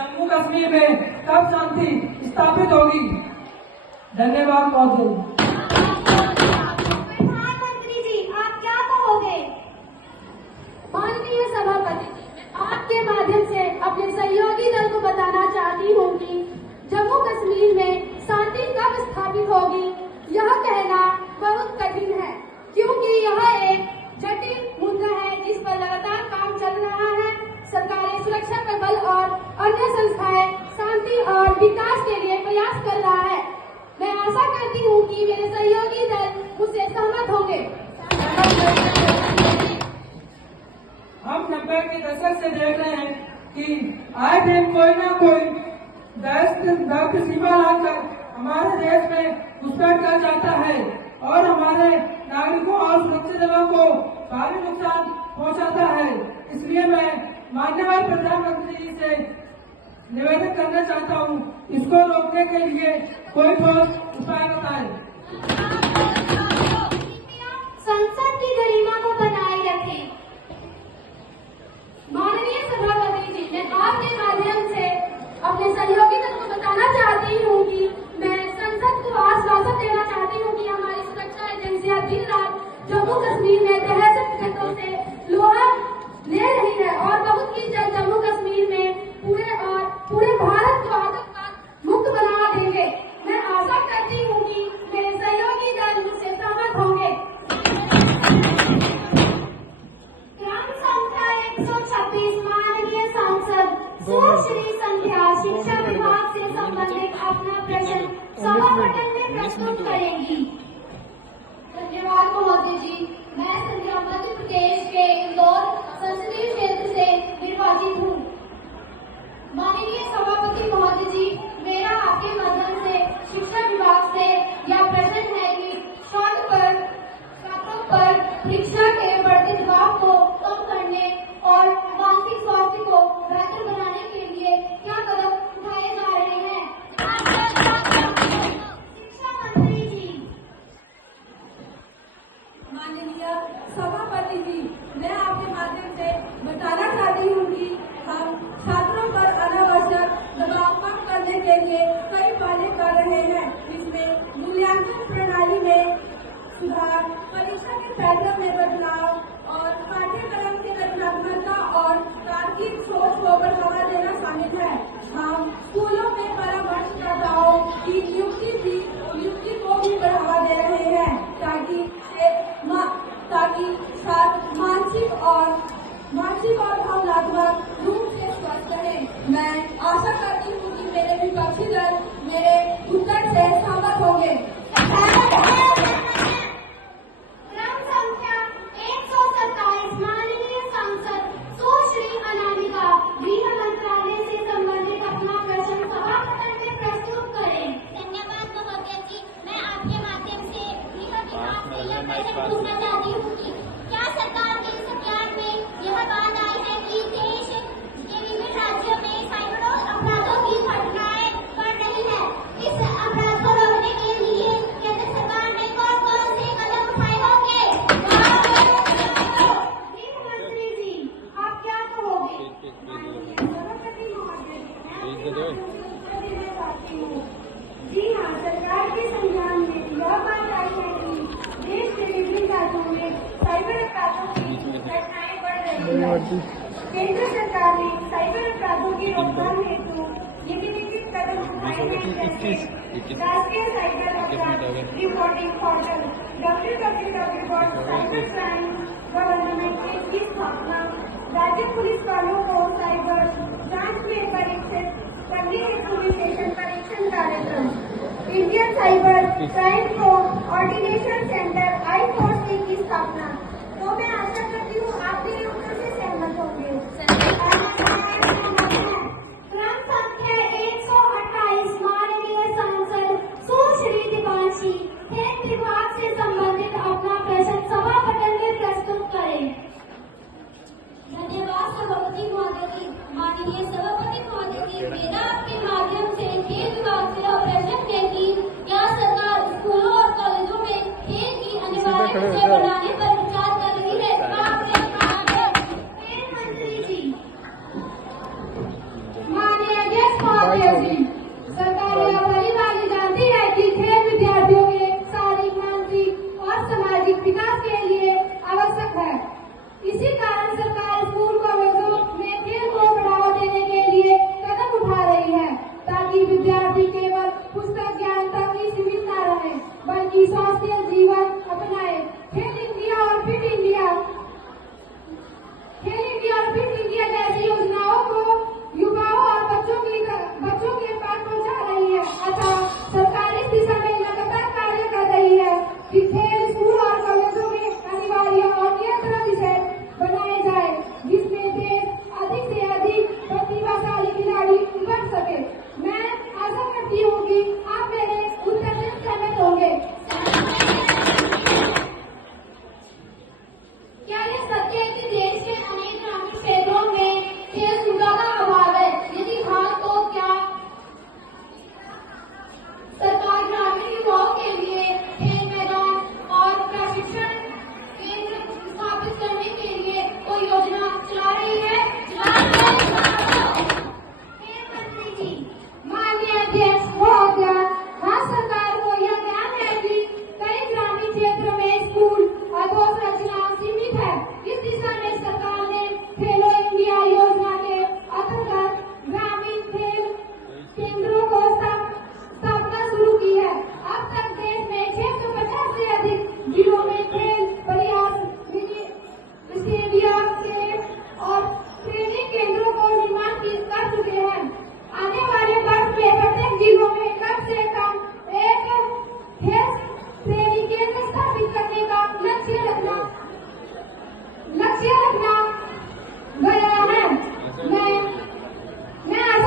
जम्मू कश्मीर में कब शांति स्थापित होगी? धन्यवाद महोदय। प्रधानमंत्री जी, आप क्या कहोगे? माननीय सभापति, आपके माध्यम से अपने सहयोगी दल को बताना चाहती हूँ कि जम्मू कश्मीर में शांति कब स्थापित होगी, यह कहना बहुत कठिन है, क्योंकि यह एक जटिल मुद्दा है जिस पर लगातार काम चल रहा है। सरकारी सुरक्षा का बल और अन्य संस्थाएं शांति और विकास के लिए प्रयास कर रहा है। मैं आशा करती हूँ कि मेरे सहयोगी दल मुझसे सहमत होंगे। हम 90 के दशक से देख रहे हैं कि आए दिन कोई ना कोई दस्त सीमा लाकर हमारे देश में घुसपैठ कर जाता है और हमारे नागरिकों और सुरक्षा दलों को भारी नुकसान पहुंचाता है। इसलिए मैं माननीय प्रधानमंत्री जी से निवेदन करना चाहता हूं, इसको रोकने के लिए कोई ठोस उपाय बताएं। संसद की गरिमा को बनाए रखें। माननीय सभापति जी, मैं आपके माध्यम से अपने सहयोगी दल को बताना चाहती हूँ कि मैं संसद को आश्वासन देना चाहती हूँ कि हमारी सुरक्षा एजेंसियां दिन रात जम्मू कश्मीर में दहशतों से लोहा ले रही है और बहुत ही जल्द जम्मू कश्मीर में पूरे भारत को आतंकवाद मुक्त बना देंगे। मैं आशा करती हूँ कि मेरे सहयोगी दल मुझसे सहमत होंगे। ग्राम संख्या 126 माननीय सांसद सुश्री संध्या शिक्षा विभाग से संबंधित अपना प्रश्न सभापटल में प्रस्तुत करेंगी। धन्यवाद महोदय जी। मैं संध्या मध्य प्रदेश के इंदौर संसदीय क्षेत्र से निर्वाचित हूँ। माननीय सभापति महोदय जी, मेरा आपके माध्यम से शिक्षा विभाग से यह प्रश्न है कि छात्रों पर परीक्षा के बढ़ते दबाव को कम करने और मानसिक स्वास्थ्य को बेहतर बनाने के लिए क्या कदम उठाए जा रहे हैं? शिक्षा मंत्री जी। माननीय सभापति जी, मैं आपके माध्यम से बताना चाहती हूँ कि हम छात्रों पर अनावश्यक दबाव कम करने के लिए कई पहल कर रहे हैं। इसमें मूल्यांकन प्रणाली में सुधार, परीक्षा के पैटर्न में बदलाव और पाठ्यक्रम की रचनात्मकता और तार्किक सोच को बढ़ावा देना शामिल है। हम स्कूलों में परामर्शदाताओं की नियुक्ति को भी बढ़ावा दे रहे हैं ताकि छात्र मानसिक और भावनात्मक रूप से स्वस्थ रहे। मैं आशा करती हूँ कि मेरे विपक्षी दल मेरे उत्तर से सहमत होंगे। ग्राम संख्या 127 माननीय सांसद सुश्री अनामिका गृह मंत्रालय से संबंधित अपना प्रश्न सभापटल में प्रस्तुत करें। धन्यवाद महोदय जी। मैं आपके माध्यम से गृह विभाग से यह प्रश्न पूछना चाहती हूँ कि क्या सरकार के इस अभियान में यह बात आई है कि देश के विभिन्न राज्यों में सैकड़ों अपराधों की घटनाएं बढ़ रही है। इस अपराध को रोकने के लिए केंद्र सरकार ने कौन से कदम उठाए होंगे? गृह मंत्री जी, आप क्या कहोगे? सभापति महोदय, जी हाँ, सरकार के संज्ञान में यह बात आई है कि देश के विभिन्न राज्यों में साइबर अपराधों की घटनाएं बढ़ रही है। केंद्र सरकार ने साइबर अपराधों की रोकथाम हेतु निम्नलिखित कदम उठाए हैं, जैसे राष्ट्रीय साइबर अपराध रिपोर्टिंग पोर्टल www.cybercrime की स्थापना, राज्य पुलिस वालों को साइबर जांच में परीक्षित करने हेतु विशेषण परीक्षण कार्यक्रम, Indian cyber crime coordination centre I4C की स्थापना। तो मैं आशा करती हूँ आप मेरे उत्तर से सहमत होंगे। ग्राम संख्या 128 माननीय सांसद सुश्री दीपांशी खेल विभाग से संबंधित अपना प्रश्न सभापटल में प्रस्तुत करें। धन्यवाद सभापति महोदय जी। माननीय सभापति महोदय जी, मेरा आपके माध्यम से खेल विभाग से प्रश्न है कि क्या सरकार स्कूलों और कॉलेजों में खेल की अनिवार्यता बढ़ाने पर विचार कर रही है? खेल मंत्री जी। माननीय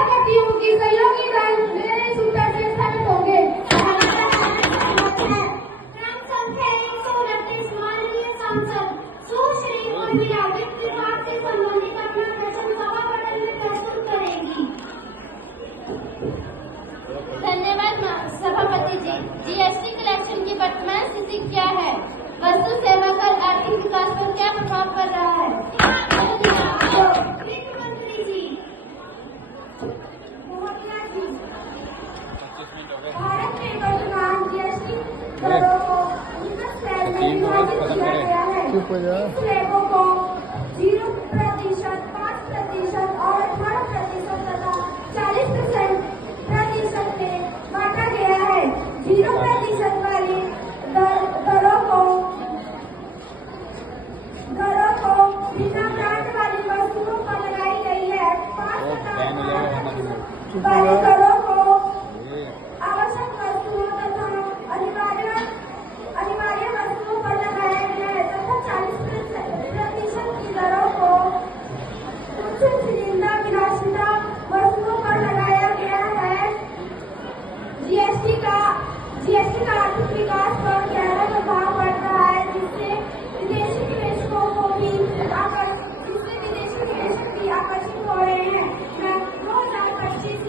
आशा करती हूँ कि सहयोगी दल मेरे इस उत्तर से सहमत होंगे। क्रम संख्या 129 माननीय सांसद सुश्री उर्मिला वित्त विभाग से संबंधित अपना प्रश्न सभा पटल में प्रस्तुत करेंगी। धन्यवाद सभापति जी। जीएसटी कलेक्शन की वर्तमान स्थिति क्या है? वस्तु सेवा कर आर्थिक विकास पर क्या प्रभाव पड़ रहा है? वित्त मंत्री जी। भारत में वर्तमान जीएसटी दरों को 19 स्लैब में विभाजित किया गया है। इस स्लैबों को 0%, 5% और 18% तथा 40% में बांटा गया है। 0% वाली दरों को बिना ब्रांड वाली वस्तुओं पर लगाई गई है। 5% वाली दरों को आवश्यक वस्तुओं तथा अनिवार्य वस्तुओं पर लगाया गया है तथा 40% की दरों को उच्च चुनिंदा विलासिता वस्तुओं पर लगाया गया है। जीएसटी का आर्थिक विकास पर गहरा प्रभाव पड़ रहा है, जिससे विदेशी निवेशक भी आकर्षित हो रहे हैं। 2025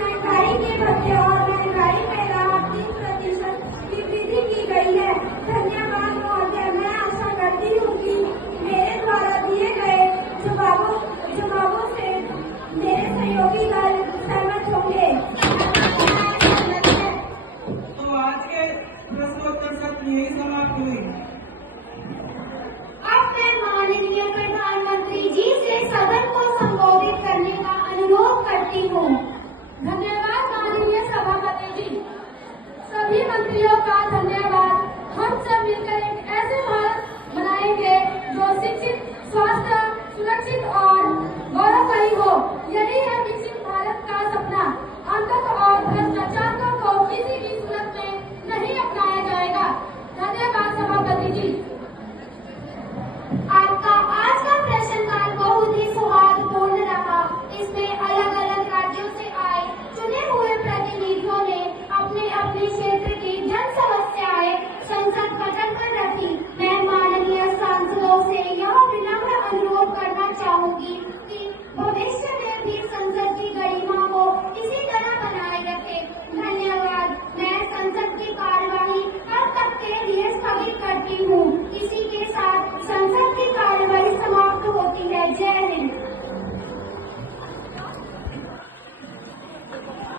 महंगाई के भत्ते और महंगाई में राहत 3% की वृद्धि की गई है। धन्यवाद महोदय। मैं आशा करती हूँ कि मेरे द्वारा दिए गए जवाबों से मेरे सहयोगी दल सहमत होंगे। तो आज के प्रश्नोत्तर सत्र यही समाप्त हुई। अब मैं माननीय प्रधानमंत्री जी से सदन को संबोधित करने का अनुरोध करती हूँ। धन्यवाद माननीय सभापति जी। सभी मंत्रियों का धन्यवाद। हम सब मिलकर एक ऐसे भारत बनाएंगे जो शिक्षित, स्वस्थ, सुरक्षित और गौरवशाली हो। यही है विकसित भारत का सपना।